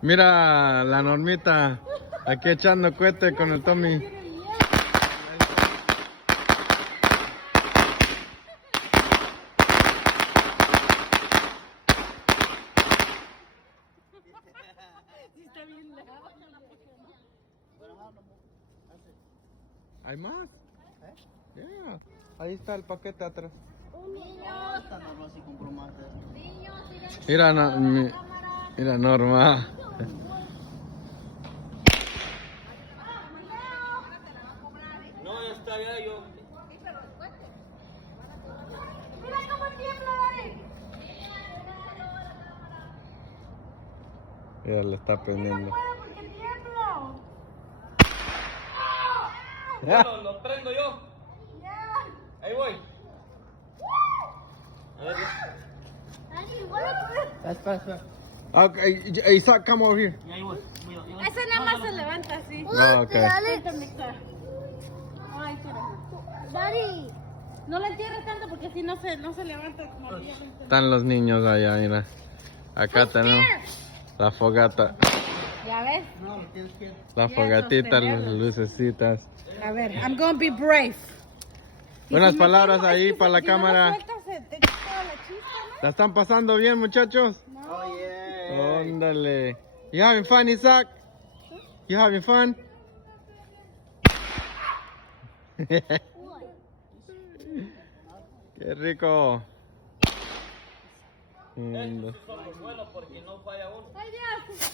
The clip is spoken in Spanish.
Mira la Normita aquí echando cohete con el Tommy. ¿Hay más? Yeah. Ahí está el paquete atrás. Mira, mira Norma. No, está ya yo. Mira cómo tiembla, Dani. Mira, le está prendiendo. No puedo porque tiemblo. Bueno, lo prendo yo. Ya. Ahí voy. A ver. Dani, bueno. Espera. Okay, Isaac, come over here. Ahí voy. Ese nada más se levanta así. Oh, okay. Ay, Dani. No le entierres tanto porque si no se levanta como el día. Están los niños allá, mira. Acá tenemos la fogata. ¿Ya ves? La fogatita, las lucecitas. A ver, I'm gonna be brave. Unas palabras ahí para la cámara. Te quita la chispa, ¿La están pasando bien, muchachos? ¿no? Oh, yeah. Óndale. You having fun, Isaac? You having fun? Qué rico. Estos son los buenos porque no falla uno. ¡Ay, Dios!